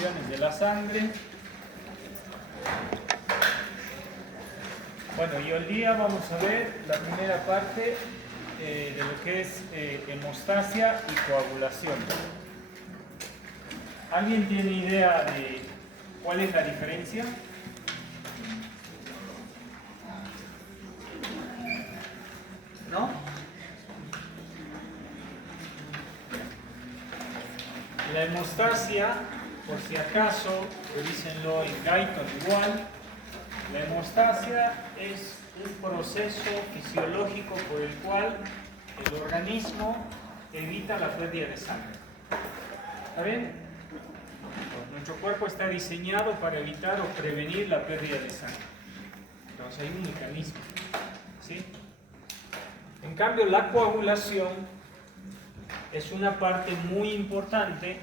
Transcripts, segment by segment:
funciones de la sangre. Bueno, y hoy día vamos a ver la primera parte de lo que es hemostasia y coagulación. ¿Alguien tiene idea de cuál es la diferencia? ¿No? La hemostasia, por si acaso, revísenlo en Guyton igual. La hemostasia es un proceso fisiológico por el cual el organismo evita la pérdida de sangre. ¿Está bien? Nuestro cuerpo está diseñado para evitar o prevenir la pérdida de sangre. Entonces hay un mecanismo. ¿Sí? En cambio, la coagulación es una parte muy importante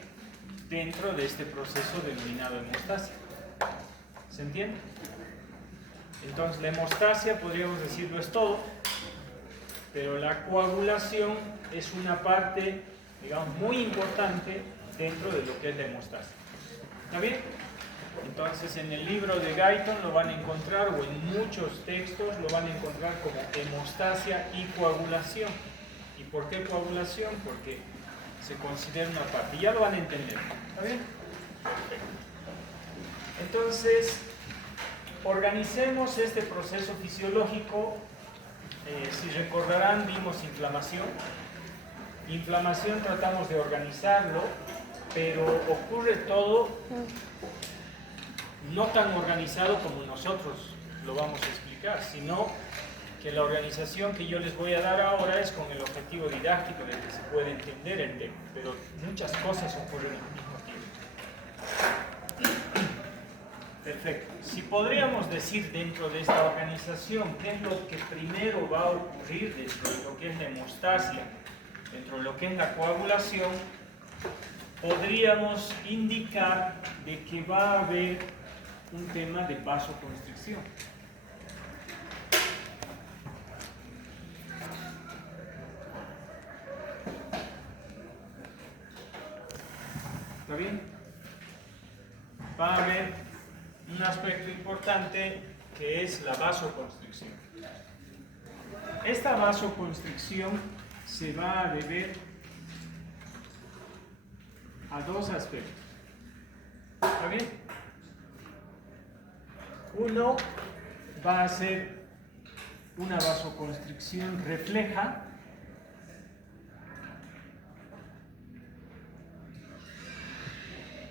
dentro de este proceso denominado hemostasia. ¿Se entiende? Entonces, la hemostasia, podríamos decirlo, es todo, pero la coagulación es una parte, digamos, muy importante dentro de lo que es la hemostasia. ¿Está bien? Entonces, en el libro de Guyton lo van a encontrar, o en muchos textos lo van a encontrar como hemostasia y coagulación. ¿Y por qué coagulación? Porque se considera una parte. Y ya lo van a entender. ¿Está bien? Perfecto. Entonces, organicemos este proceso fisiológico. Si recordarán, vimos inflamación. Inflamación tratamos de organizarlo, pero ocurre todo no tan organizado como nosotros lo vamos a explicar, sino que la organización que yo les voy a dar ahora es con el objetivo didáctico de que se pueda entender el tema, pero muchas cosas ocurren al mismo tiempo. Perfecto. Si podríamos decir dentro de esta organización qué es lo que primero va a ocurrir dentro de lo que es la hemostasia, dentro de lo que es la coagulación, podríamos indicar de que va a haber un tema de vasoconstricción. ¿Está bien? Va a haber un aspecto importante que es la vasoconstricción. Esta vasoconstricción se va a deber a dos aspectos. ¿Está bien? Uno va a ser una vasoconstricción refleja,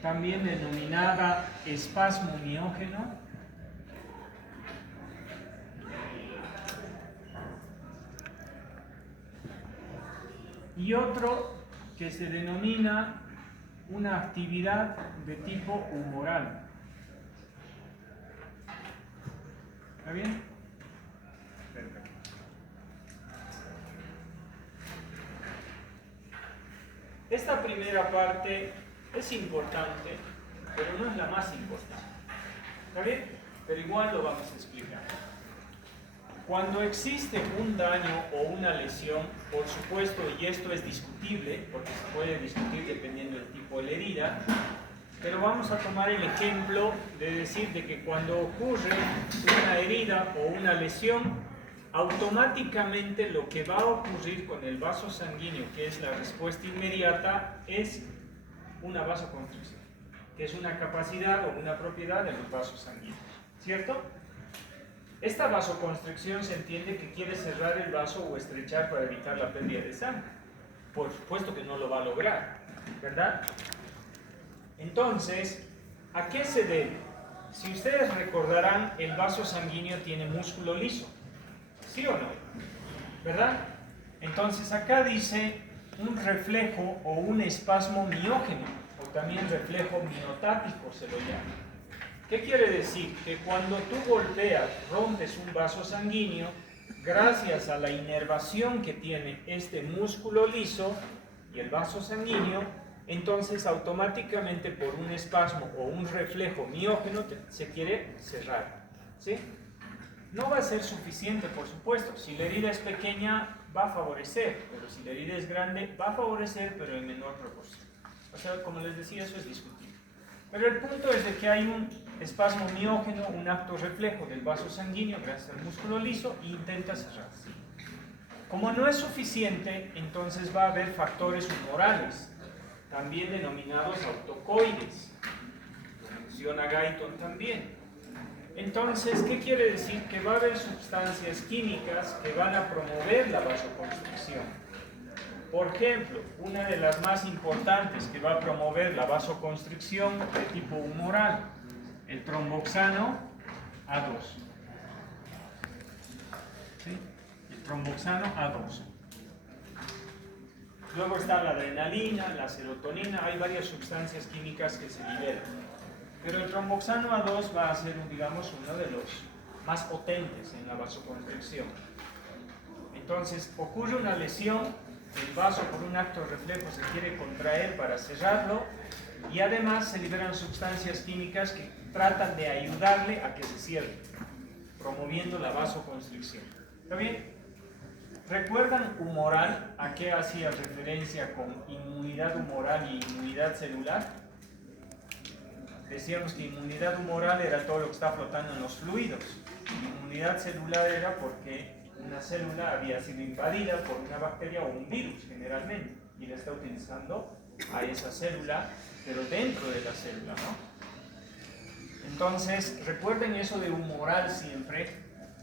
también denominada espasmo miógeno, y otro que se denomina una actividad de tipo humoral. ¿Está bien? Perfecto. Esta primera parte es importante, pero no es la más importante. ¿Está bien? Pero igual lo vamos a explicar. Cuando existe un daño o una lesión, por supuesto, y esto es discutible, porque se puede discutir dependiendo del tipo de la herida, pero vamos a tomar el ejemplo de decir de que cuando ocurre una herida o una lesión, automáticamente lo que va a ocurrir con el vaso sanguíneo, que es la respuesta inmediata, es una vasoconstricción, que es una capacidad o una propiedad de los vasos sanguíneos, ¿cierto? Esta vasoconstricción se entiende que quiere cerrar el vaso o estrechar para evitar la pérdida de sangre. Por supuesto que no lo va a lograr, ¿verdad? Entonces, ¿a qué se debe? Si ustedes recordarán, el vaso sanguíneo tiene músculo liso, ¿sí o no? ¿Verdad? Entonces acá dice un reflejo o un espasmo miógeno, o también reflejo miotático se lo llama. ¿Qué quiere decir? Que cuando tú golpeas, rompes un vaso sanguíneo, gracias a la inervación que tiene este músculo liso y el vaso sanguíneo, entonces automáticamente por un espasmo o un reflejo miógeno se quiere cerrar. ¿Sí? No va a ser suficiente, por supuesto. Si la herida es pequeña, va a favorecer, pero si la herida es grande, va a favorecer, pero en menor proporción. O sea, como les decía, eso es discutible. Pero el punto es de que hay un espasmo miógeno, un acto reflejo del vaso sanguíneo gracias al músculo liso e intenta cerrarse. Como no es suficiente, entonces va a haber factores humorales, también denominados autocoides. Lo menciona Guyton también. Entonces, ¿qué quiere decir? Que va a haber sustancias químicas que van a promover la vasoconstricción. Por ejemplo, una de las más importantes que va a promover la vasoconstricción de tipo humoral, el tromboxano A2. ¿Sí? El tromboxano A2. Luego está la adrenalina, la serotonina, hay varias sustancias químicas que se liberan. Pero el tromboxano A2 va a ser, digamos, uno de los más potentes en la vasoconstricción. Entonces, ocurre una lesión, el vaso por un acto reflejo se quiere contraer para cerrarlo y además se liberan sustancias químicas que tratan de ayudarle a que se cierre, promoviendo la vasoconstricción. ¿Está bien? ¿Recuerdan humoral? ¿A qué hacía referencia con inmunidad humoral y inmunidad celular? Decíamos que inmunidad humoral era todo lo que está flotando en los fluidos. Inmunidad celular era porque una célula había sido invadida por una bacteria o un virus generalmente y le está utilizando a esa célula, pero dentro de la célula, ¿no? Entonces, recuerden eso de humoral siempre,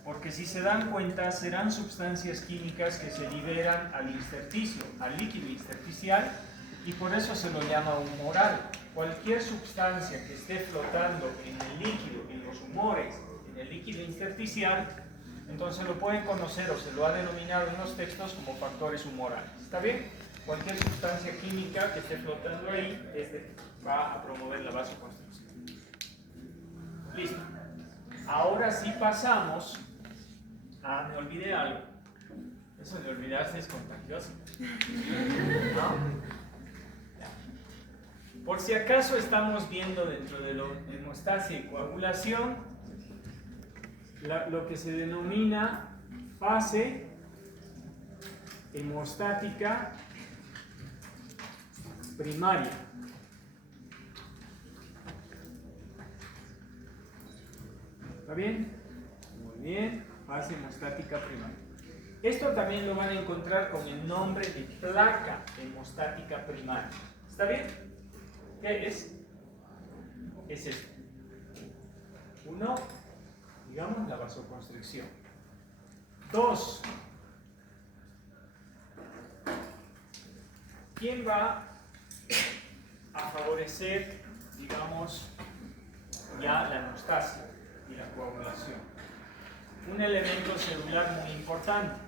porque si se dan cuenta, serán sustancias químicas que se liberan al intersticio, al líquido intersticial, y por eso se lo llama humoral. Cualquier sustancia que esté flotando en el líquido, en los humores, en el líquido intersticial, entonces lo pueden conocer o se lo ha denominado en los textos como factores humorales. ¿Está bien? Cualquier sustancia química que esté flotando ahí va a promover la vasoconstricción. Listo. Ahora sí pasamos a... me olvidé algo. Eso de olvidarse es contagioso. ¿No? Por si acaso estamos viendo dentro de la hemostasia y coagulación lo que se denomina fase hemostática primaria. ¿Está bien? Muy bien, fase hemostática primaria. Esto también lo van a encontrar con el nombre de placa hemostática primaria. ¿Está bien? ¿Qué es? Es esto. Uno, digamos la vasoconstricción. Dos, ¿quién va a favorecer, digamos, ya la hemostasia y la coagulación? Un elemento celular muy importante.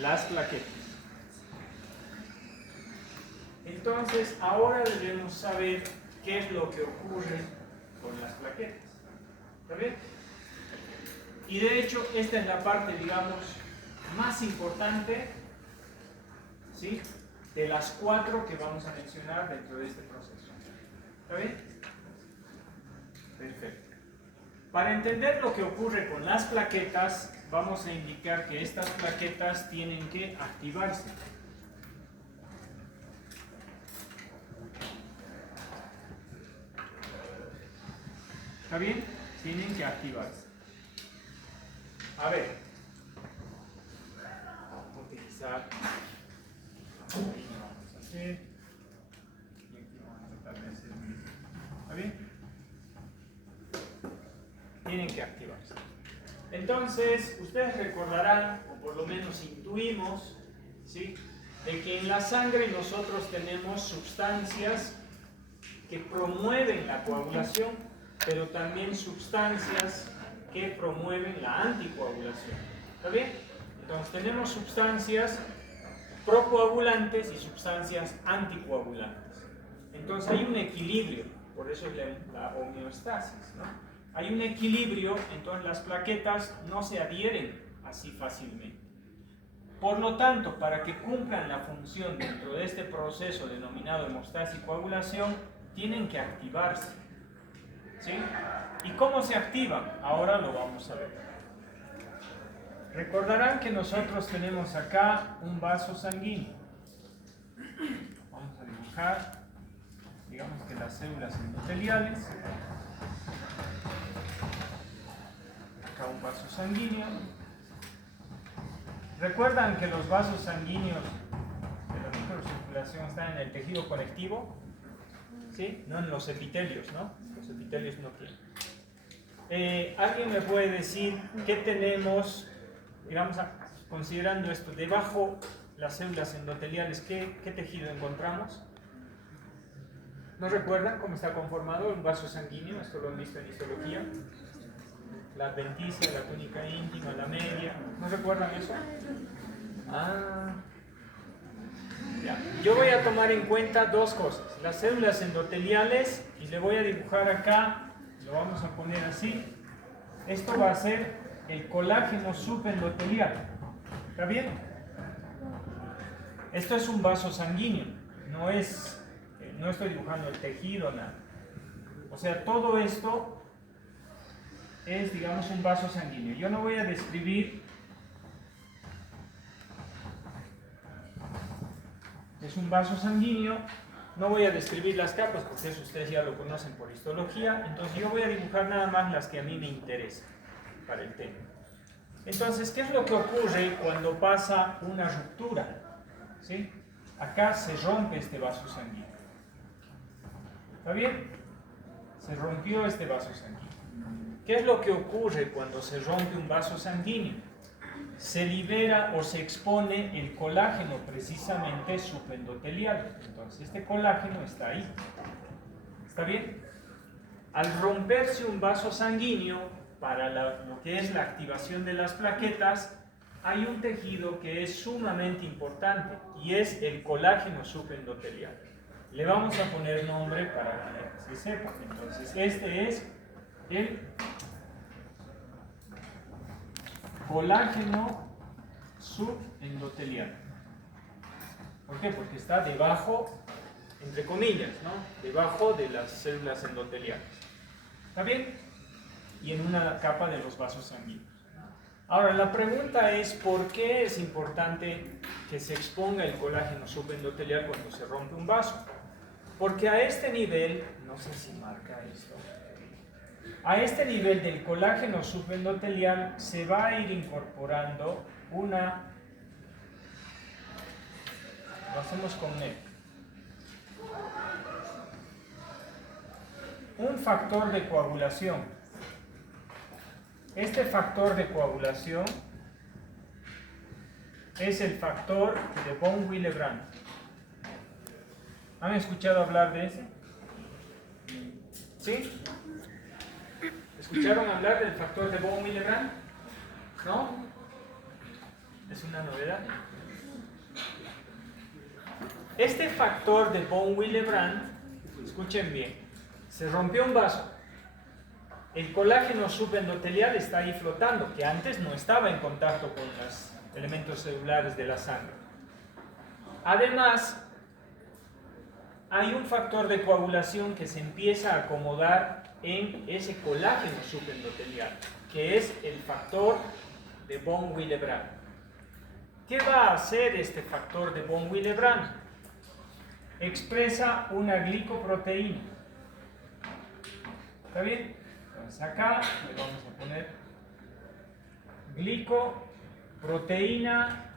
Las plaquetas. Entonces, ahora debemos saber qué es lo que ocurre con las plaquetas. ¿Está bien? Y de hecho, esta es la parte, digamos, más importante, ¿sí?, de las 4 que vamos a mencionar dentro de este proceso. ¿Está bien? Perfecto. Para entender lo que ocurre con las plaquetas, vamos a indicar que estas plaquetas tienen que activarse. ¿Está bien? Tienen que activarse. A ver. Vamos a utilizar. Aquí vamos a hacer. Y aquí vamos a tratar de hacer lo mismo. ¿Está bien? Tienen que activarse. Entonces, ustedes recordarán, o por lo menos intuimos, ¿sí?, de que en la sangre nosotros tenemos sustancias que promueven la coagulación, pero también sustancias que promueven la anticoagulación. ¿Está bien? Entonces tenemos sustancias procoagulantes y sustancias anticoagulantes. Entonces hay un equilibrio, por eso es la homeostasis, ¿no? Hay un equilibrio, entonces las plaquetas no se adhieren así fácilmente. Por lo tanto, para que cumplan la función dentro de este proceso denominado hemostasis y coagulación, tienen que activarse. ¿Sí? ¿Y cómo se activan? Ahora lo vamos a ver. Recordarán que nosotros tenemos acá un vaso sanguíneo. Vamos a dibujar, digamos que las células endoteliales. Acá un vaso sanguíneo. Recuerdan que los vasos sanguíneos de la microcirculación están en el tejido conectivo, ¿sí? No en los epitelios, ¿no? Los epitelios no tienen. ¿Alguien me puede decir qué tenemos, digamos, considerando esto, debajo las células endoteliales, qué tejido encontramos? ¿No recuerdan cómo está conformado un vaso sanguíneo? Esto lo han visto en histología. La adventicia, la túnica íntima, la media. ¿No recuerdan eso? Ya. Yo voy a tomar en cuenta dos cosas. Las células endoteliales, y le voy a dibujar acá, lo vamos a poner así. Esto va a ser el colágeno subendotelial. ¿Está bien? Esto es un vaso sanguíneo. No estoy dibujando el tejido, nada. O sea, todo esto es, digamos, un vaso sanguíneo. Yo no voy a describir, es un vaso sanguíneo, no voy a describir las capas porque eso ustedes ya lo conocen por histología, entonces yo voy a dibujar nada más las que a mí me interesan para el tema. Entonces, ¿qué es lo que ocurre cuando pasa una ruptura? ¿Sí? Acá se rompe este vaso sanguíneo. ¿Está bien? Se rompió este vaso sanguíneo. ¿Qué es lo que ocurre cuando se rompe un vaso sanguíneo? Se libera o se expone el colágeno precisamente subendotelial. Entonces este colágeno está ahí. ¿Está bien? Al romperse un vaso sanguíneo, para lo que es la activación de las plaquetas, hay un tejido que es sumamente importante y es el colágeno subendotelial. Le vamos a poner nombre para que se sepa. Entonces este es el colágeno subendotelial. ¿Por qué? Porque está debajo, entre comillas, ¿no? Debajo de las células endoteliales. ¿Está bien? Y en una capa de los vasos sanguíneos. Ahora, la pregunta es, ¿por qué es importante que se exponga el colágeno subendotelial cuando se rompe un vaso? Porque a este nivel, no sé si marca esto, a este nivel del colágeno subendotelial se va a ir incorporando lo hacemos con NEP, un factor de coagulación. Este factor de coagulación es el factor de von Willebrand. ¿Han escuchado hablar de ese? ¿Sí? ¿Escucharon hablar del factor de von Willebrand? ¿No? ¿Es una novedad? Este factor de von Willebrand, escuchen bien, se rompió un vaso. El colágeno subendotelial está ahí flotando, que antes no estaba en contacto con los elementos celulares de la sangre. Además, hay un factor de coagulación que se empieza a acomodar en ese colágeno subendotelial, que es el factor de von Willebrand. ¿Qué va a hacer este factor de von Willebrand? Expresa una glicoproteína. ¿Está bien? Entonces acá le vamos a poner glicoproteína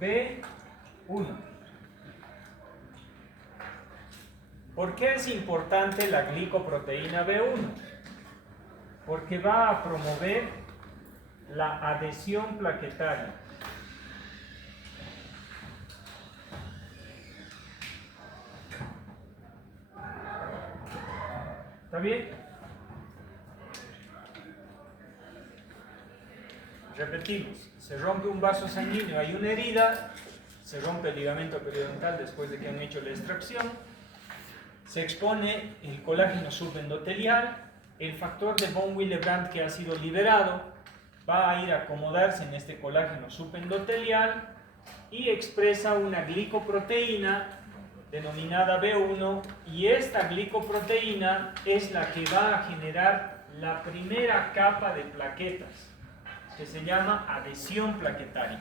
B1. ¿Por qué es importante la glicoproteína B1? Porque va a promover la adhesión plaquetaria. ¿Está bien? Repetimos, se rompe un vaso sanguíneo, hay una herida, se rompe el ligamento periodontal después de que han hecho la extracción, se expone el colágeno subendotelial, el factor de von Willebrand que ha sido liberado va a ir a acomodarse en este colágeno subendotelial y expresa una glicoproteína denominada B1, y esta glicoproteína es la que va a generar la primera capa de plaquetas. que se llama adhesión plaquetaria.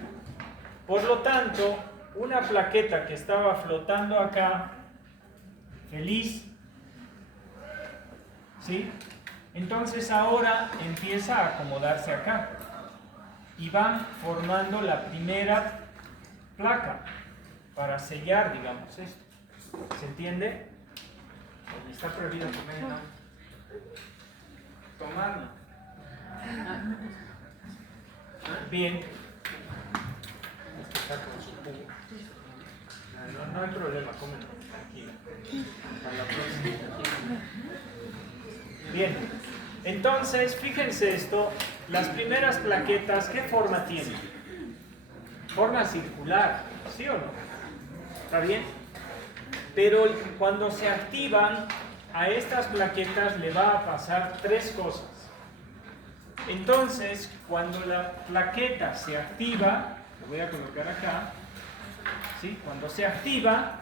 Por lo tanto, una plaqueta que estaba flotando acá, feliz, ¿sí? Entonces ahora empieza a acomodarse acá y van formando la primera placa para sellar, digamos, esto. ¿Se entiende? Está prohibido comer, ¿no? Tomar, ¿no? Bien. Está con su jugo. No hay problema, cómelo. Tranquilo. Hasta la próxima. Bien. Entonces, fíjense esto. Las primeras plaquetas, ¿qué forma tienen? Forma circular, ¿sí o no? ¿Está bien? Pero cuando se activan, a estas plaquetas le va a pasar tres cosas. Entonces, cuando la plaqueta se activa, lo voy a colocar acá, ¿sí? Cuando se activa,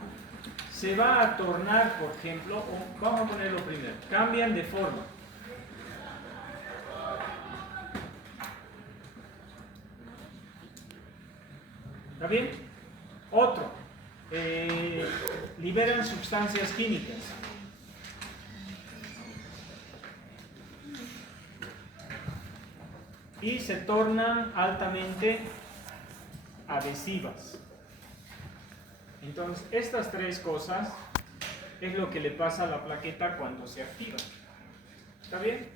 se va a tornar, por ejemplo, vamos a ponerlo primero, cambian de forma. ¿Está bien? Otro, liberan sustancias químicas. Y se tornan altamente adhesivas. Entonces, estas tres cosas es lo que le pasa a la plaqueta cuando se activa. ¿Está bien?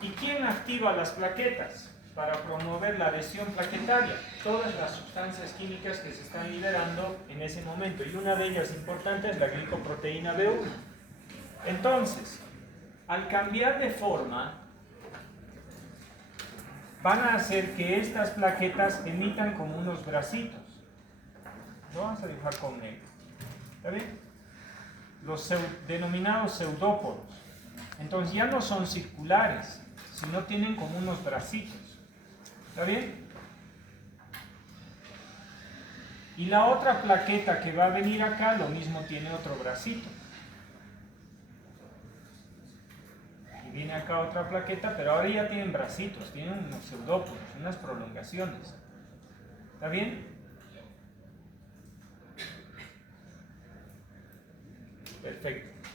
¿Y quién activa las plaquetas para promover la adhesión plaquetaria? Todas las sustancias químicas que se están liberando en ese momento. Y una de ellas importante es la glicoproteína B1. Entonces, al cambiar de forma, van a hacer que estas plaquetas emitan como unos bracitos. Lo vamos a dibujar con negro. ¿Está bien? Los denominados pseudóporos. Entonces ya no son circulares, sino tienen como unos bracitos. ¿Está bien? Y la otra plaqueta que va a venir acá, lo mismo tiene otro bracito. Viene acá otra plaqueta, pero ahora ya tienen bracitos, tienen unos pseudópodos, unas prolongaciones. ¿Está bien? Perfecto.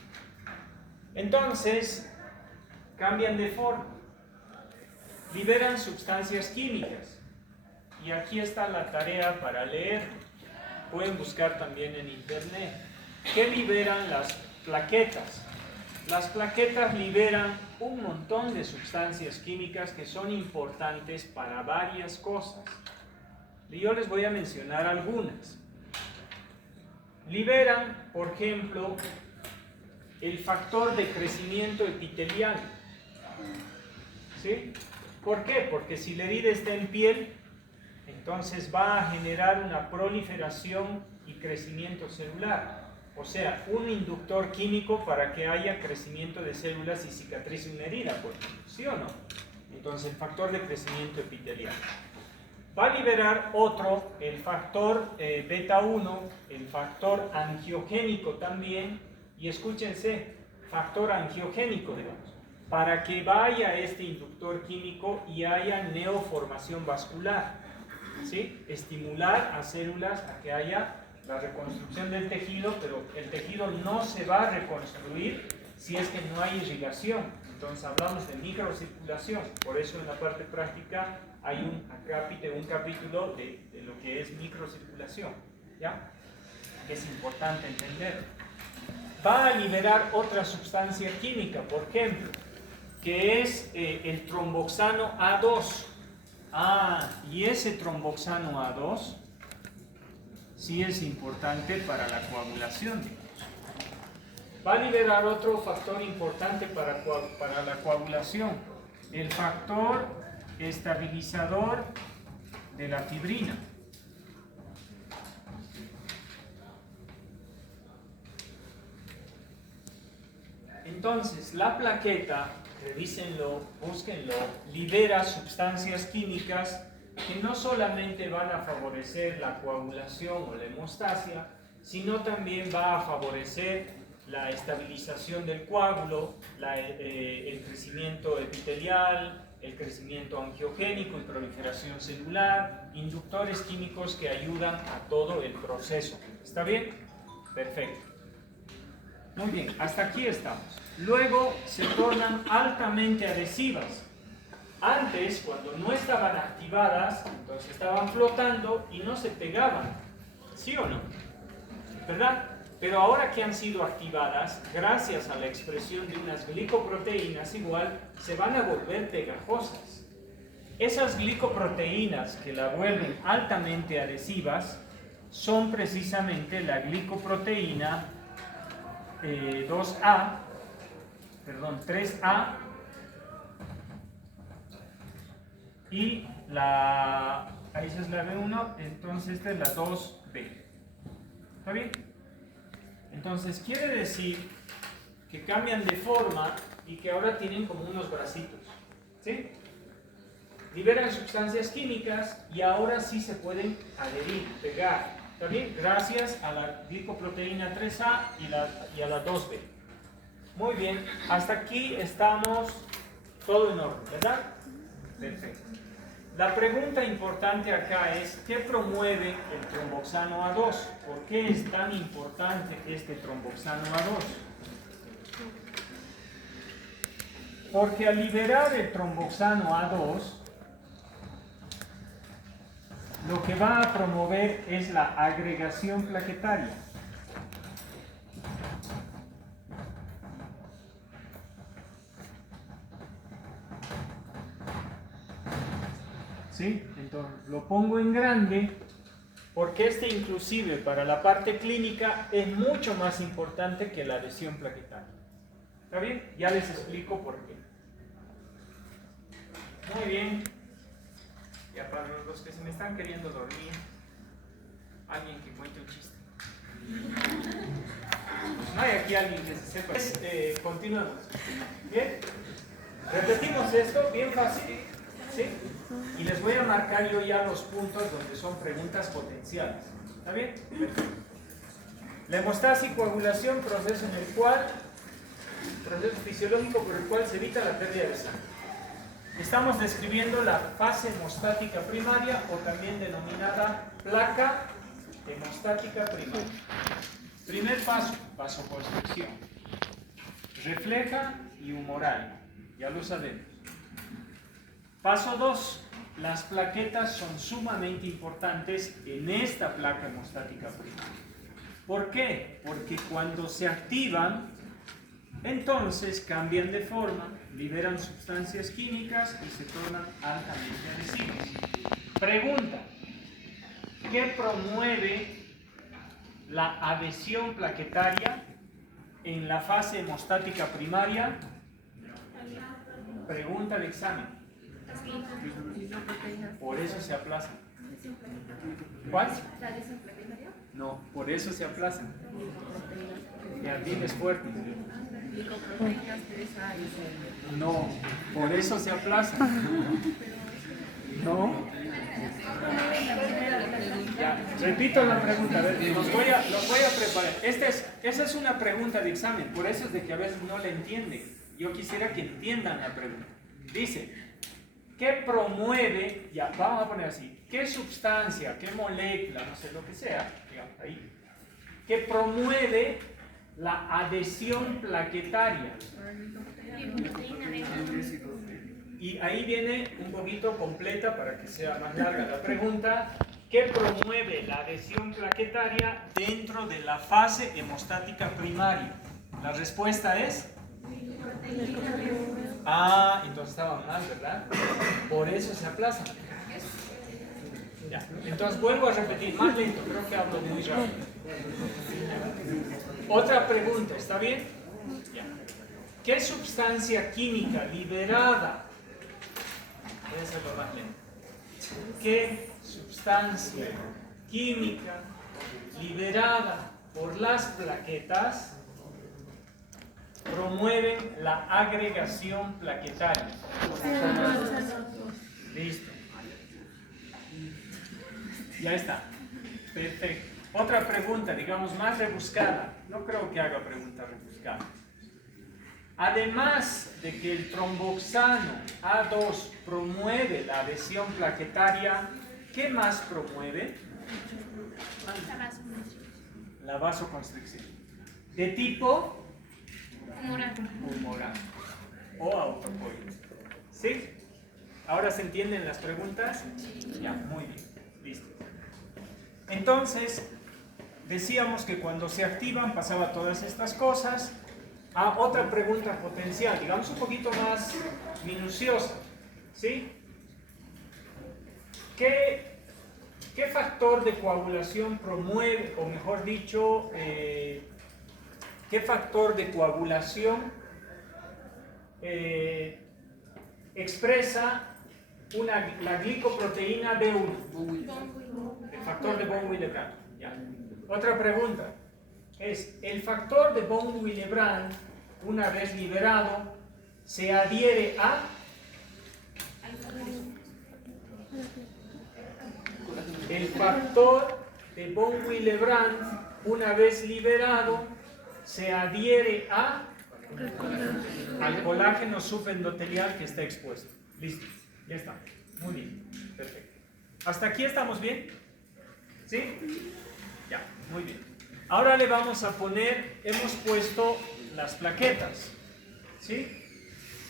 Entonces, cambian de forma, liberan sustancias químicas. Y aquí está la tarea para leer. Pueden buscar también en internet. ¿Qué liberan las plaquetas? Las plaquetas liberan un montón de sustancias químicas que son importantes para varias cosas. Y yo les voy a mencionar algunas. Liberan, por ejemplo, el factor de crecimiento epitelial. ¿Sí? ¿Por qué? Porque si la herida está en piel, entonces va a generar una proliferación y crecimiento celular. O sea, un inductor químico para que haya crecimiento de células y cicatrice una herida, por ejemplo, ¿sí o no? Entonces, el factor de crecimiento epitelial. Va a liberar otro, el factor beta 1, el factor angiogénico también, y escúchense, factor angiogénico, digamos, para que vaya este inductor químico y haya neoformación vascular, ¿sí? Estimular a células a que haya la reconstrucción del tejido, pero el tejido no se va a reconstruir si es que no hay irrigación. Entonces hablamos de microcirculación, por eso en la parte práctica hay un capítulo de lo que es microcirculación, ¿ya? Que es importante entender. Va a liberar otra sustancia química, por ejemplo, que es el tromboxano A2. Y ese tromboxano A2 sí es importante para la coagulación, digamos. Va a liberar otro factor importante para la coagulación, el factor estabilizador de la fibrina. Entonces, la plaqueta, revísenlo, búsquenlo, libera sustancias químicas que no solamente van a favorecer la coagulación o la hemostasia, sino también va a favorecer la estabilización del coágulo, el crecimiento epitelial, el crecimiento angiogénico y proliferación celular, inductores químicos que ayudan a todo el proceso. ¿Está bien? Perfecto. Muy bien, hasta aquí estamos. Luego se tornan altamente adhesivas. Antes, cuando no estaban activadas, entonces estaban flotando y no se pegaban. ¿Sí o no? ¿Verdad? Pero ahora que han sido activadas, gracias a la expresión de unas glicoproteínas igual, se van a volver pegajosas. Esas glicoproteínas que la vuelven altamente adhesivas son precisamente la glicoproteína 3A y ahí es la B1, entonces esta es la 2B. ¿Está bien? Entonces quiere decir que cambian de forma y que ahora tienen como unos bracitos. ¿Sí? Liberan sustancias químicas y ahora sí se pueden adherir, pegar. ¿Está bien? Gracias a la glicoproteína 3A y a la 2B. Muy bien, hasta aquí estamos todo en orden, ¿verdad? Perfecto. La pregunta importante acá es, ¿qué promueve el tromboxano A2? ¿Por qué es tan importante este tromboxano A2? Porque al liberar el tromboxano A2, lo que va a promover es la agregación plaquetaria. ¿Sí? Entonces lo pongo en grande porque este inclusive para la parte clínica es mucho más importante que la adhesión plaquetaria. ¿Está bien? Ya les explico por qué. Muy bien. Ya para los que se me están queriendo dormir, alguien que cuente un chiste. No hay aquí alguien que se sepa. Continuamos. Bien. Repetimos esto, bien fácil. ¿Sí? Y les voy a marcar yo ya los puntos donde son preguntas potenciales. ¿Está bien? Perfecto. La hemostasia y coagulación, proceso fisiológico por el cual se evita la pérdida de sangre. Estamos describiendo la fase hemostática primaria o también denominada placa hemostática primaria. Primer paso, vasoconstricción. Refleja y humoral. Ya lo sabemos. Paso 2. Las plaquetas son sumamente importantes en esta placa hemostática primaria. ¿Por qué? Porque cuando se activan, entonces cambian de forma, liberan sustancias químicas y se tornan altamente adhesivas. Pregunta: ¿qué promueve la adhesión plaquetaria en la fase hemostática primaria? Pregunta de examen. Por eso se aplazan. ¿Cuál? ¿La adhesión plaquetaria? No, por eso se aplazan. Ya, diles fuerte. No, por eso se aplazan. No. Ya, repito la pregunta, a ver, los voy a preparar. Esa es una pregunta de examen, por eso es de que a veces no la entienden. Yo quisiera que entiendan la pregunta. Dice, ¿qué promueve? Ya, vamos a poner así. ¿Qué sustancia, qué molécula, no sé lo que sea, digamos ahí, que promueve la adhesión plaquetaria? Y ahí viene un poquito completa para que sea más larga la pregunta. ¿Qué promueve la adhesión plaquetaria dentro de la fase hemostática primaria? La respuesta es... entonces estaba mal, ¿verdad? Por eso se aplazan. Ya. Entonces vuelvo a repetir, más lento, creo que hablo muy rápido. Otra pregunta, ¿está bien? Ya. ¿Qué sustancia química liberada? Voy a hacerlo más lento. ¿Qué sustancia química liberada por las plaquetas promueven la agregación plaquetaria? Listo. Ya está. Perfecto. Otra pregunta, digamos, más rebuscada. No creo que haga pregunta rebuscada. Además de que el tromboxano A2 promueve la adhesión plaquetaria, ¿qué más promueve? La vasoconstricción. ¿De tipo? Humoral. O autopoide. ¿Sí? ¿Ahora se entienden las preguntas? Ya, muy bien. Listo. Entonces, decíamos que cuando se activan pasaba todas estas cosas. Otra pregunta potencial, digamos un poquito más minuciosa. ¿Sí? ¿Qué factor de coagulación promueve, o mejor dicho, qué factor de coagulación expresa la glicoproteína B1? El factor de von Willebrand. Ya. Otra pregunta es, ¿el factor de von Willebrand, una vez liberado, se adhiere a? El factor de von Willebrand, una vez liberado, se adhiere al colágeno subendotelial que está expuesto. Listo, ya está. Muy bien, perfecto. ¿Hasta aquí estamos bien? ¿Sí? Ya, muy bien. Ahora le vamos a poner, hemos puesto las plaquetas. ¿Sí?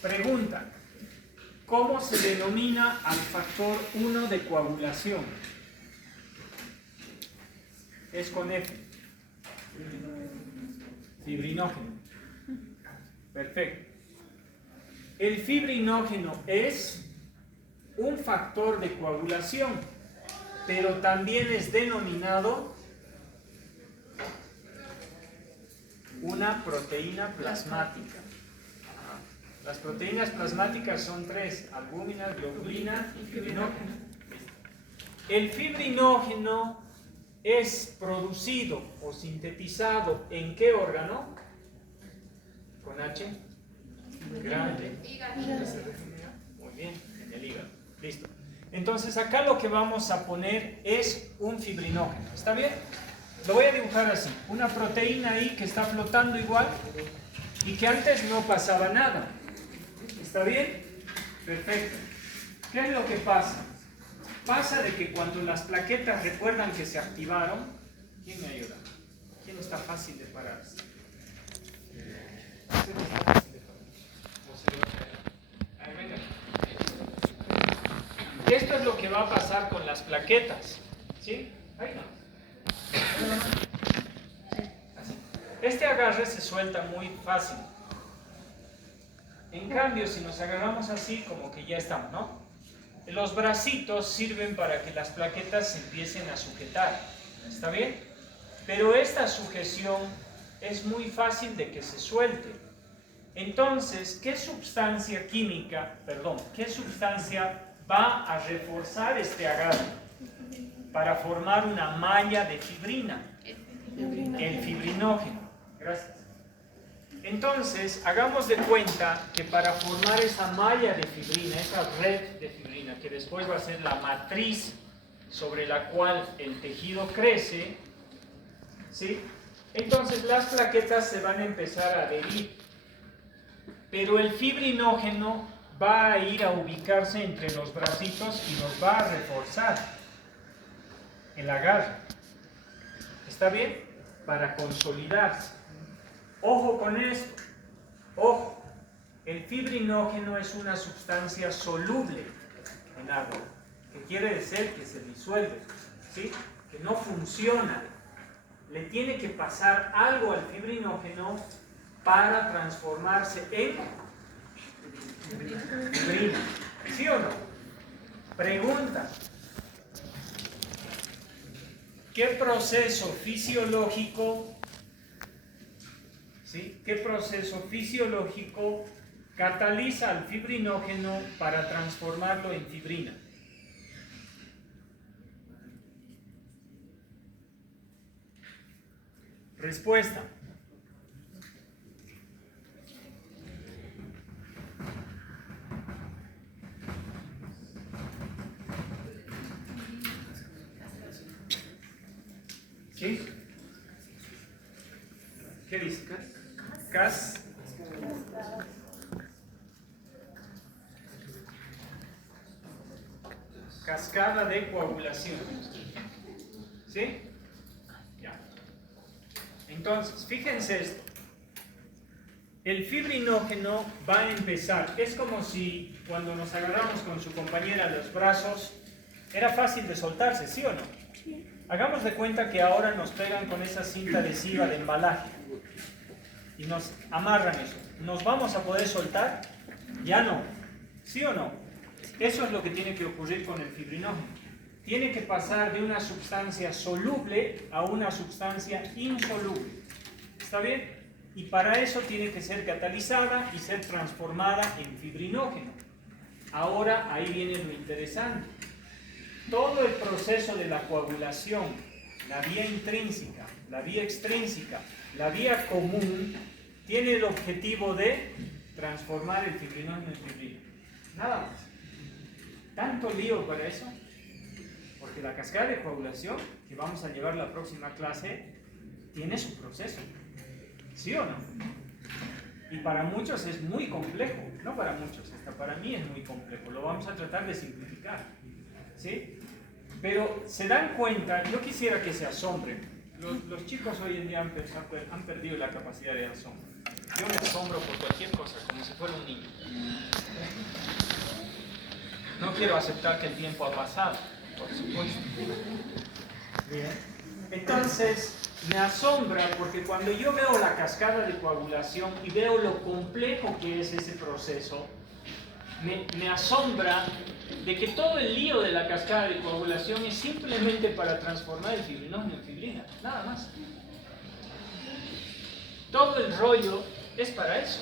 Pregunta, ¿cómo se denomina al factor 1 de coagulación? Es con F. Fibrinógeno. Perfecto. El fibrinógeno es un factor de coagulación, pero también es denominado una proteína plasmática. Las proteínas plasmáticas son 3, albúmina, globulina y fibrinógeno. El fibrinógeno es producido o sintetizado ¿en qué órgano? Con H. Grande. Muy bien, en el hígado. Listo. Entonces acá lo que vamos a poner es un fibrinógeno. ¿Está bien? Lo voy a dibujar así. Una proteína ahí que está flotando igual y que antes no pasaba nada. ¿Está bien? Perfecto. ¿Qué es lo que pasa? Pasa de que cuando las plaquetas recuerdan que se activaron, ¿quién me ayuda? ¿Quién está fácil de pararse? ¿Quién está fácil de pararse? Esto es lo que va a pasar con las plaquetas. ¿Sí? Ahí no. Así. Este agarre se suelta muy fácil. En cambio, si nos agarramos así, como que ya estamos, ¿no? Los bracitos sirven para que las plaquetas se empiecen a sujetar. ¿Está bien? Pero esta sujeción es muy fácil de que se suelte. Entonces, ¿qué sustancia química, qué sustancia va a reforzar este agarre para formar una malla de fibrina? El fibrinógeno. Gracias. Entonces, hagamos de cuenta que para formar esa malla de fibrina, esa red de fibrina, que después va a ser la matriz sobre la cual el tejido crece, ¿sí? Entonces las plaquetas se van a empezar a adherir, pero el fibrinógeno va a ir a ubicarse entre los bracitos y los va a reforzar el agarre. ¿Está bien? Para consolidarse. Ojo con esto, ojo, el fibrinógeno es una sustancia soluble en agua, que quiere decir que se disuelve, ¿sí? Que no funciona. Le tiene que pasar algo al fibrinógeno para transformarse en fibrina, ¿sí o no? Pregunta, ¿qué proceso fisiológico ¿sí? ¿Qué proceso fisiológico cataliza al fibrinógeno para transformarlo en fibrina? Respuesta. ¿Sí? ¿Qué dice? Cascada de coagulación. ¿Sí? Ya. Entonces, fíjense esto. El fibrinógeno va a empezar. Es como si cuando nos agarramos con su compañera los brazos, era fácil de soltarse, ¿sí o no? Hagamos de cuenta que ahora nos pegan con esa cinta adhesiva de embalaje y nos amarran eso. ¿Nos vamos a poder soltar? Ya no. ¿Sí o no? Eso es lo que tiene que ocurrir con el fibrinógeno. Tiene que pasar de una sustancia soluble a una sustancia insoluble. ¿Está bien? Y para eso tiene que ser catalizada y ser transformada en fibrinógeno. Ahora ahí viene lo interesante. Todo el proceso de la coagulación, la vía intrínseca, la vía extrínseca, la vía común, tiene el objetivo de transformar el fibrinógeno en fibrina. Nada más. ¿Tanto lío para eso? Porque la cascada de coagulación, que vamos a llevar la próxima clase, tiene su proceso. ¿Sí o no? Y para muchos es muy complejo. No para muchos, hasta para mí es muy complejo. Lo vamos a tratar de simplificar. ¿Sí? Pero se dan cuenta, yo quisiera que se asombren. Los chicos hoy en día han perdido la capacidad de asombro. Yo me asombro por cualquier cosa, como si fuera un niño. No quiero aceptar que el tiempo ha pasado, por supuesto. Bien. Entonces, me asombra porque cuando yo veo la cascada de coagulación y veo lo complejo que es ese proceso, me asombra de que todo el lío de la cascada de coagulación es simplemente para transformar el fibrinógeno en fibrina, nada más. Todo el rollo es para eso,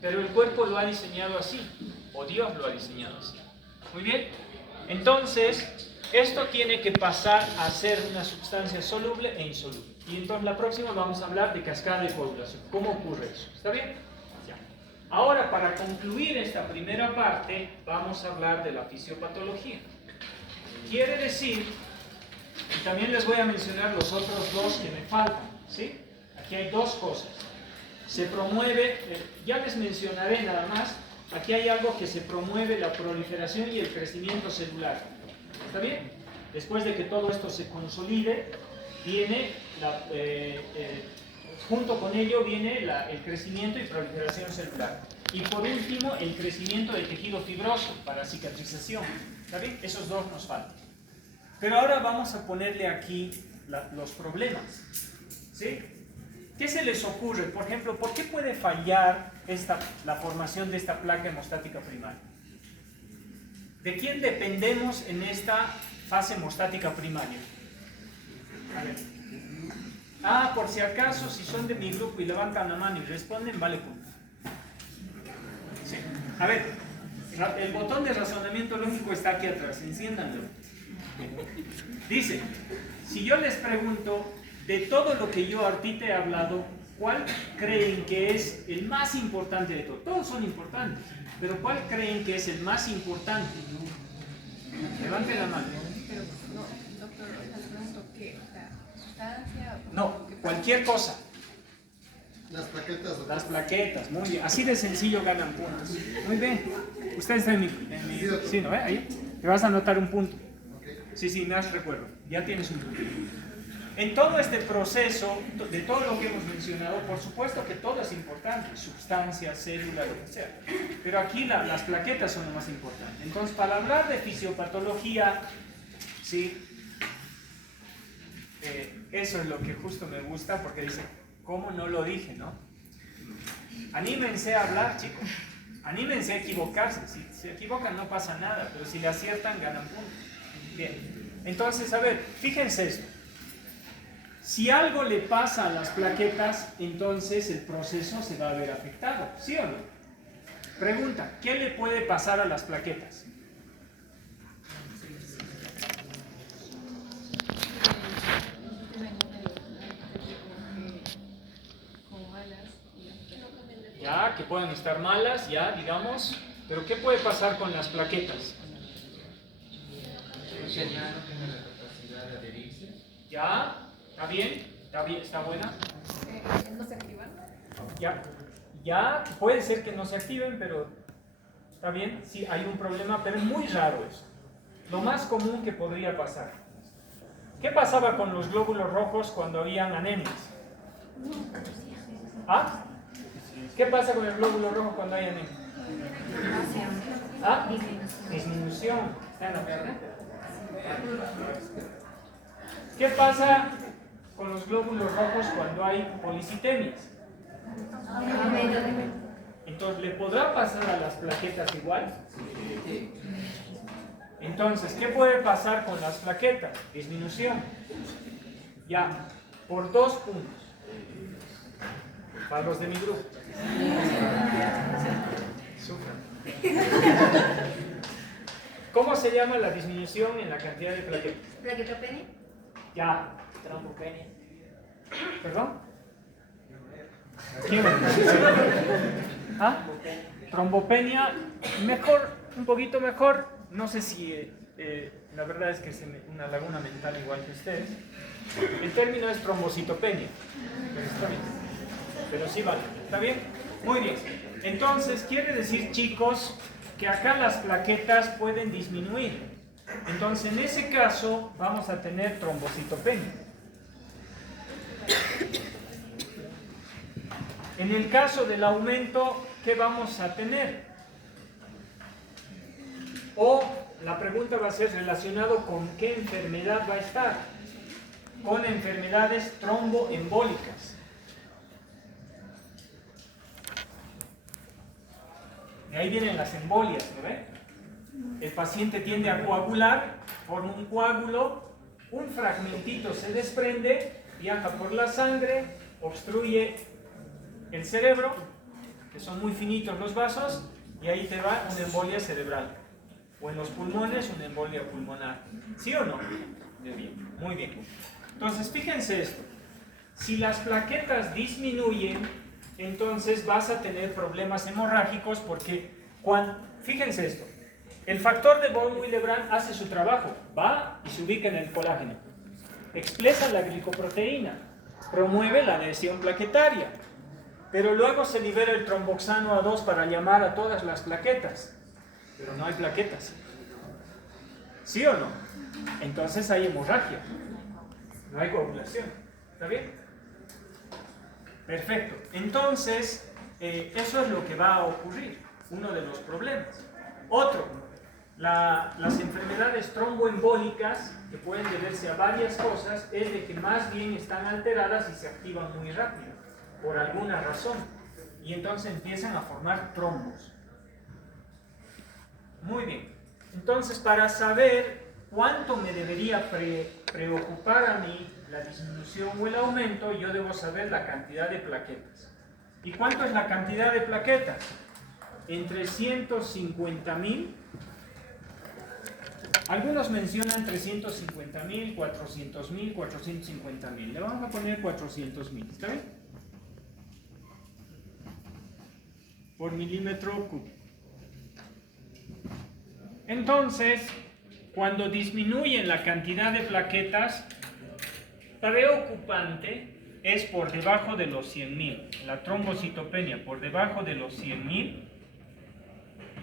pero el cuerpo lo ha diseñado así, o Dios lo ha diseñado así. Muy bien, entonces esto tiene que pasar a ser una sustancia soluble e insoluble. Y entonces la próxima vamos a hablar de cascada de coagulación. ¿Cómo ocurre eso? ¿Está bien? Ya. Ahora, para concluir esta primera parte, vamos a hablar de la fisiopatología. Quiere decir, y también les voy a mencionar los otros dos que me faltan, ¿sí? Aquí hay dos cosas. Se promueve, ya les mencionaré nada más, aquí hay algo que se promueve la proliferación y el crecimiento celular. ¿Está bien? Después de que todo esto se consolide, viene junto con ello viene el crecimiento y proliferación celular. Y por último, el crecimiento del tejido fibroso para cicatrización. ¿Está bien? Esos dos nos faltan. Pero ahora vamos a ponerle aquí los problemas. ¿Sí? ¿Qué se les ocurre? Por ejemplo, ¿por qué puede fallar la formación de esta placa hemostática primaria? ¿De quién dependemos en esta fase hemostática primaria? A ver. Por si acaso, si son de mi grupo y levantan la mano y responden, vale punto. Sí. A ver, el botón de razonamiento lógico está aquí atrás, enciéndanlo. Dice, si yo les pregunto, de todo lo que yo ahorita he hablado, ¿cuál creen que es el más importante de todo? Todos son importantes, pero ¿cuál creen que es el más importante? Levanten la mano. Pero no, doctor, les pregunto, ¿qué? ¿La sustancia? No, cualquier cosa. Las plaquetas. Las plaquetas, muy bien. Así de sencillo ganan puntos. Muy bien. Usted está en mi sí, ¿no? Ahí. Te vas a anotar un punto. Sí, me has recuerdo. Ya tienes un punto. En todo este proceso, de todo lo que hemos mencionado, por supuesto que todo es importante, sustancia, célula, lo que sea. Pero aquí las plaquetas son lo más importante. Entonces, para hablar de fisiopatología, ¿sí? Eso es lo que justo me gusta, porque dice, ¿cómo no lo dije, no? Anímense a hablar, chicos. Anímense a equivocarse. Si se equivocan no pasa nada, pero si le aciertan, ganan puntos. Bien. Entonces, a ver, fíjense esto. Si algo le pasa a las plaquetas, entonces el proceso se va a ver afectado, ¿sí o no? Pregunta, ¿qué le puede pasar a las plaquetas? Ya, que puedan estar malas, ya, digamos. Pero ¿qué puede pasar con las plaquetas? Ya no tiene la capacidad de adherirse. Ya, ¿Está bien? ¿Está bien? ¿Está buena? ¿No se activan? Ya puede ser que no se activen, pero ¿está bien? Sí, hay un problema, pero es muy raro eso. Lo más común que podría pasar. ¿Qué pasaba con los glóbulos rojos cuando habían anemias? ¿Ah? ¿Qué pasa con el glóbulo rojo cuando hay anemia? ¿Ah? Disminución. ¿Está en la verde? ¿Qué pasa con los glóbulos rojos cuando hay policitemias? Entonces, ¿le podrá pasar a las plaquetas igual? Entonces, ¿qué puede pasar con las plaquetas? Disminución. Ya, por 2 puntos. Para los de mi grupo. Sufran. ¿Cómo se llama la disminución en la cantidad de plaquetas? ¿Plaquetopenia? Ya. Trombopenia. ¿Perdón? ¿Quién? ¿Ah? Trombopenia, mejor, un poquito mejor. No sé si, la verdad es que es una laguna mental igual que ustedes. El término es trombocitopenia. Pero está bien. Pero sí vale. ¿Está bien? Muy bien. Entonces, quiere decir, chicos, que acá las plaquetas pueden disminuir. Entonces, en ese caso, vamos a tener trombocitopenia. En el caso del aumento, ¿qué vamos a tener? O la pregunta va a ser relacionado con qué enfermedad va a estar. Con enfermedades tromboembólicas. De ahí vienen las embolias, ¿no ve? El paciente tiende a coagular, forma un coágulo, un fragmentito se desprende, viaja por la sangre, obstruye el cerebro, que son muy finitos los vasos, y ahí te va una embolia cerebral. O en los pulmones, una embolia pulmonar. ¿Sí o no? Bien, muy bien. Entonces, fíjense esto. Si las plaquetas disminuyen, entonces vas a tener problemas hemorrágicos porque, fíjense esto, el factor de von Willebrand hace su trabajo, va y se ubica en el colágeno, expresa la glicoproteína, promueve la adhesión plaquetaria, pero luego se libera el tromboxano A2 para llamar a todas las plaquetas, pero no hay plaquetas. ¿Sí o no? Entonces hay hemorragia, no hay coagulación. ¿Está bien? Perfecto. Entonces, eso es lo que va a ocurrir, uno de los problemas. Otro, las enfermedades tromboembólicas, que pueden deberse a varias cosas, es de que más bien están alteradas y se activan muy rápido, por alguna razón. Y entonces empiezan a formar trombos. Muy bien. Entonces, para saber cuánto me debería preocupar a mí la disminución o el aumento, yo debo saber la cantidad de plaquetas. ¿Y cuánto es la cantidad de plaquetas? Entre 150.000. Algunos mencionan 350.000, 400.000, 450.000. Le vamos a poner 400.000. ¿Está bien? Por milímetro cúbico. Entonces, cuando disminuyen la cantidad de plaquetas, preocupante es por debajo de los 100.000. La trombocitopenia por debajo de los 100.000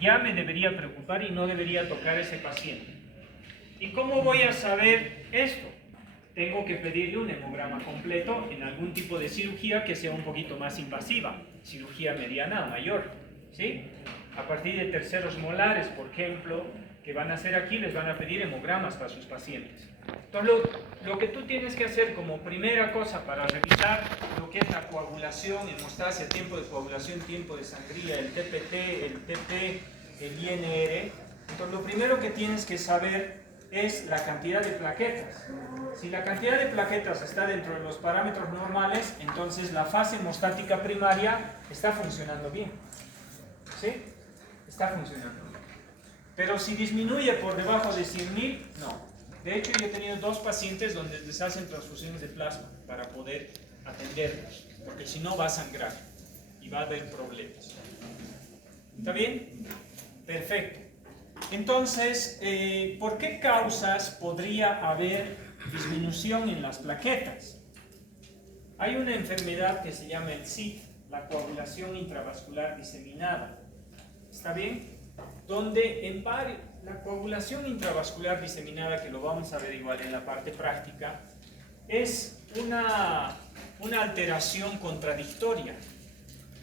ya me debería preocupar y no debería tocar ese paciente. ¿Y cómo voy a saber esto? Tengo que pedirle un hemograma completo en algún tipo de cirugía que sea un poquito más invasiva, cirugía mediana o mayor, ¿sí? A partir de terceros molares, por ejemplo, que van a hacer aquí, les van a pedir hemogramas para sus pacientes. Entonces, lo que tú tienes que hacer como primera cosa para revisar lo que es la coagulación, hemostasia, tiempo de coagulación, tiempo de sangría, el TPT, el TP, el INR, entonces lo primero que tienes que saber es la cantidad de plaquetas. Si la cantidad de plaquetas está dentro de los parámetros normales, entonces la fase hemostática primaria está funcionando bien. ¿Sí? Está funcionando bien. Pero si disminuye por debajo de 100.000, no. De hecho, yo he tenido 2 pacientes donde les hacen transfusiones de plasma para poder atenderlos, porque si no va a sangrar y va a haber problemas. ¿Está bien? Perfecto. Entonces, ¿por qué causas podría haber disminución en las plaquetas? Hay una enfermedad que se llama el SID, la coagulación intravascular diseminada. ¿Está bien? Donde la coagulación intravascular diseminada, que lo vamos a averiguar en la parte práctica, es una alteración contradictoria.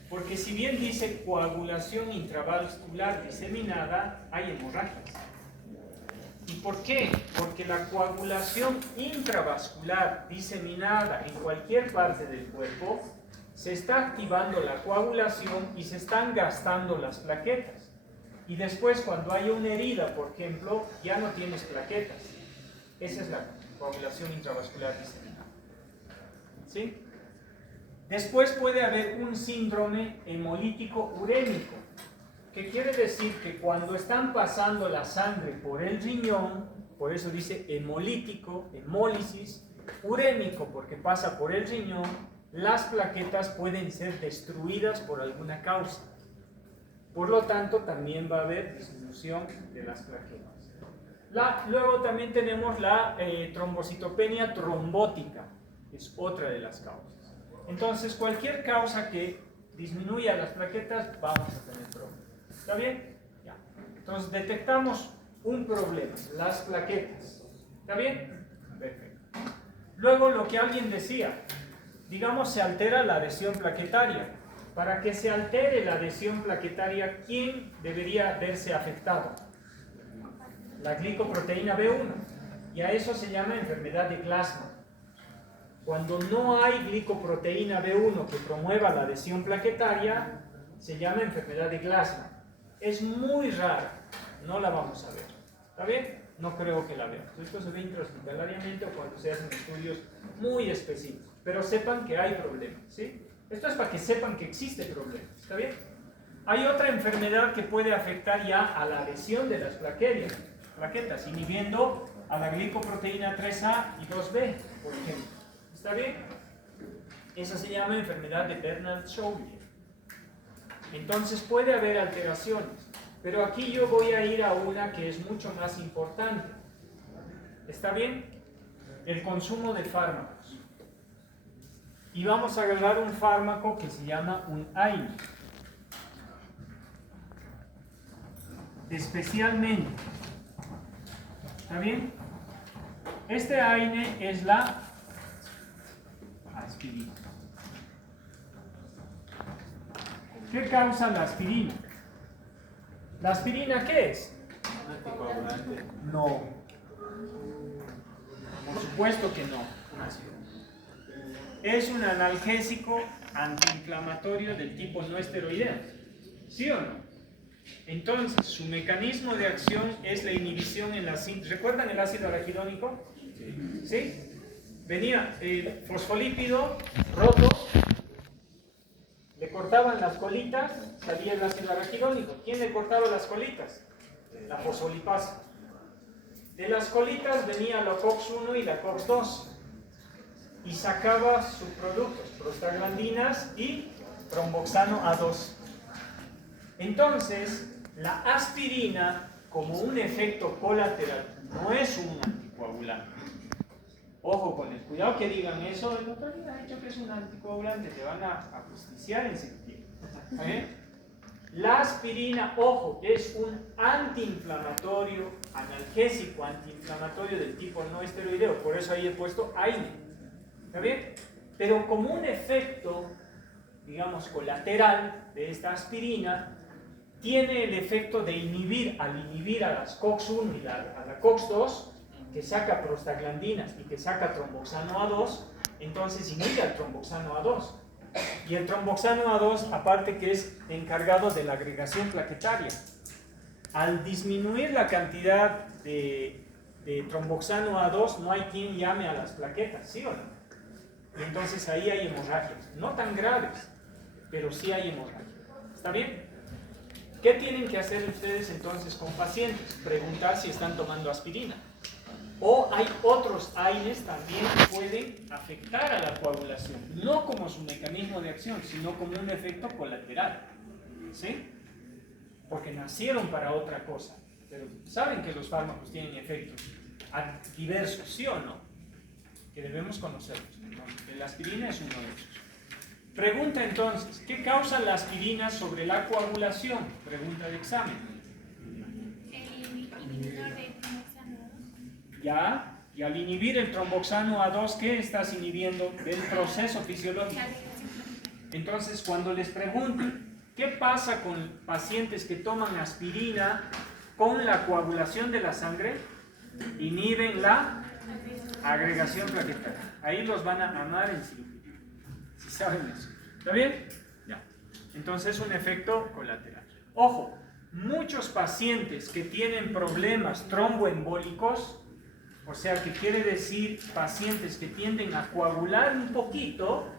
Porque si bien dice coagulación intravascular diseminada, hay hemorragias. ¿Y por qué? Porque la coagulación intravascular diseminada en cualquier parte del cuerpo, se está activando la coagulación y se están gastando las plaquetas. Y después, cuando hay una herida, por ejemplo, ya no tienes plaquetas. Esa es la coagulación intravascular diseminada. ¿Sí? Después puede haber un síndrome hemolítico urémico, que quiere decir que cuando están pasando la sangre por el riñón, por eso dice hemolítico, hemólisis, urémico, porque pasa por el riñón, las plaquetas pueden ser destruidas por alguna causa. Por lo tanto, también va a haber disminución de las plaquetas. Luego también tenemos la trombocitopenia trombótica, es otra de las causas. Entonces, cualquier causa que disminuya las plaquetas, vamos a tener problemas. ¿Está bien? Ya. Entonces, detectamos un problema, las plaquetas. ¿Está bien? Perfecto. Luego, lo que alguien decía, digamos, se altera la adhesión plaquetaria. Para que se altere la adhesión plaquetaria, ¿quién debería verse afectado? La glicoproteína B1. Y a eso se llama enfermedad de Glasman. Cuando no hay glicoproteína B1 que promueva la adhesión plaquetaria, se llama enfermedad de Glasman. Es muy rara, no la vamos a ver. ¿Está bien? No creo que la veamos. Esto se ve intrahospitalariamente o cuando se hacen estudios muy específicos. Pero sepan que hay problemas, ¿sí? Esto es para que sepan que existe problema. ¿Está bien? Hay otra enfermedad que puede afectar ya a la adhesión de las plaquetas, inhibiendo a la glicoproteína 3A y 2B, por ejemplo. ¿Está bien? Esa se llama enfermedad de Bernard-Schauer. Entonces puede haber alteraciones, pero aquí yo voy a ir a una que es mucho más importante. ¿Está bien? El consumo de fármacos. Y vamos a agarrar un fármaco que se llama un AINE. Especialmente, ¿está bien? Este AINE es la aspirina. ¿Qué causa la aspirina? ¿La aspirina qué es? ¿Un anticoagulante? No. Por supuesto que no. Es un analgésico antiinflamatorio del tipo no esteroideo. ¿Sí o no? Entonces, su mecanismo de acción es la inhibición en la síntesis. ¿Recuerdan el ácido araquidónico? ¿Sí? Venía el fosfolípido roto, le cortaban las colitas, salía el ácido araquidónico. ¿Quién le cortaba las colitas? La fosfolipasa. De las colitas venía la COX-1 y la COX-2 y sacaba sus productos, prostaglandinas y tromboxano A2. Entonces, la aspirina, como un efecto colateral, no es un anticoagulante. Ojo con el cuidado que digan eso, el doctor ha dicho que es un anticoagulante, te van a justiciar en sentido. La aspirina, ojo, es un antiinflamatorio, analgésico antiinflamatorio del tipo no esteroideo, por eso ahí he puesto AINE. ¿Está bien? Pero como un efecto, digamos, colateral de esta aspirina, tiene el efecto de inhibir, al inhibir a las COX-1 y a la COX-2, que saca prostaglandinas y que saca tromboxano A2, entonces inhibe al tromboxano A2. Y el tromboxano A2, aparte que es encargado de la agregación plaquetaria, al disminuir la cantidad de tromboxano A2, no hay quien llame a las plaquetas, ¿sí o no? Y entonces ahí hay hemorragias, no tan graves, pero sí hay hemorragias. ¿Está bien? ¿Qué tienen que hacer ustedes entonces con pacientes? Preguntar si están tomando aspirina. O hay otros AINES también que pueden afectar a la coagulación, no como su mecanismo de acción, sino como un efecto colateral. ¿Sí? Porque nacieron para otra cosa. Pero saben que los fármacos tienen efectos diversos, ¿sí o no? que debemos conocerlos. La aspirina es uno de esos. Pregunta entonces, ¿qué causa la aspirina sobre la coagulación? Pregunta de examen. El inhibidor de tromboxano. Ya, y al inhibir el tromboxano A2, ¿qué estás inhibiendo del proceso fisiológico? Entonces, cuando les pregunten, ¿qué pasa con pacientes que toman aspirina con la coagulación de la sangre? Inhiben la agregación plaquetaria. Ahí los van a amar en cirugía, si saben eso. ¿Está bien? Ya. Entonces es un efecto colateral. Ojo, muchos pacientes que tienen problemas tromboembólicos, o sea que quiere decir pacientes que tienden a coagular un poquito,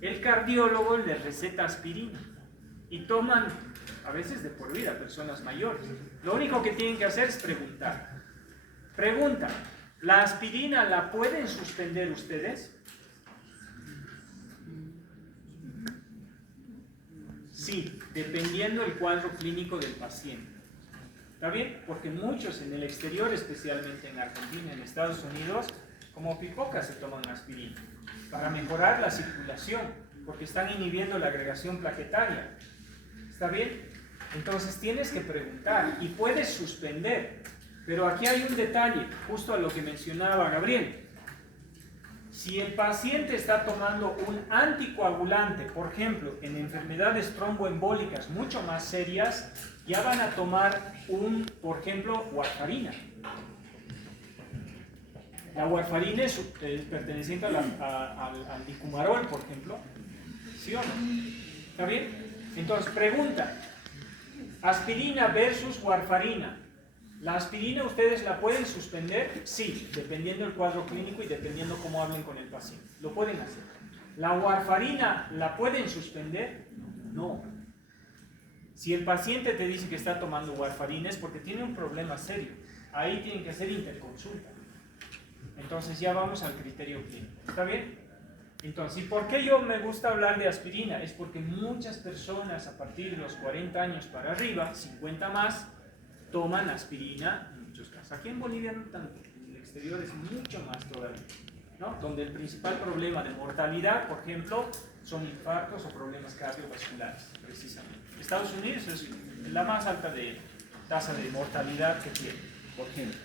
el cardiólogo les receta aspirina y toman a veces de por vida personas mayores. Lo único que tienen que hacer es preguntar. Pregunta, ¿la aspirina la pueden suspender ustedes? Sí, dependiendo del cuadro clínico del paciente. ¿Está bien? Porque muchos en el exterior, especialmente en Argentina, en Estados Unidos, como pipoca se toman aspirina para mejorar la circulación, porque están inhibiendo la agregación plaquetaria. ¿Está bien? Entonces tienes que preguntar y puedes suspender. Pero aquí hay un detalle, justo a lo que mencionaba Gabriel. Si el paciente está tomando un anticoagulante, por ejemplo, en enfermedades tromboembólicas mucho más serias, ya van a tomar por ejemplo, warfarina. La warfarina es perteneciente al dicumarol, por ejemplo. ¿Sí o no? ¿Está bien? Entonces, pregunta. Aspirina versus warfarina. ¿La aspirina ustedes la pueden suspender? Sí, dependiendo del cuadro clínico y dependiendo cómo hablen con el paciente. Lo pueden hacer. ¿La warfarina la pueden suspender? No. Si el paciente te dice que está tomando warfarina es porque tiene un problema serio. Ahí tienen que hacer interconsulta. Entonces ya vamos al criterio clínico. ¿Está bien? Entonces, ¿y por qué yo me gusta hablar de aspirina? Es porque muchas personas a partir de los 40 años para arriba, 50 más, toman aspirina en muchos casos. Aquí en Bolivia no tanto, en el exterior es mucho más todavía, ¿no? Donde el principal problema de mortalidad, por ejemplo, son infartos o problemas cardiovasculares, precisamente. Estados Unidos es la más alta tasa de mortalidad que tiene, por ejemplo.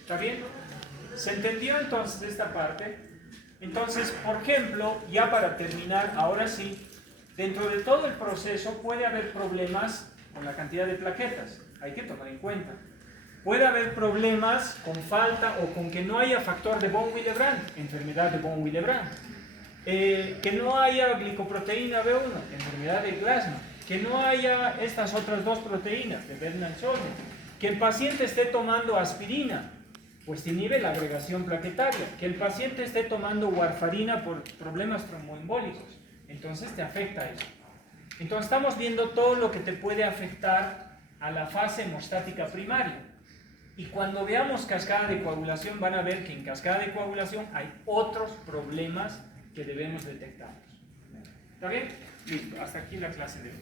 ¿Está bien? ¿Se entendió entonces esta parte? Entonces, por ejemplo, ya para terminar, ahora sí, dentro de todo el proceso puede haber problemas con la cantidad de plaquetas. Hay que tomar en cuenta. Puede haber problemas con falta o con que no haya factor de von Willebrand, enfermedad de von Willebrand. Que no haya glicoproteína B1, enfermedad de Glasma. Que no haya estas otras dos proteínas de Bernal-Solnit. Que el paciente esté tomando aspirina, pues inhibe la agregación plaquetaria. Que el paciente esté tomando warfarina por problemas tromboembólicos, entonces te afecta eso. Entonces estamos viendo todo lo que te puede afectar a la fase hemostática primaria. Y cuando veamos cascada de coagulación van a ver que en cascada de coagulación hay otros problemas que debemos detectar. ¿Está bien? Listo, hasta aquí la clase de hoy.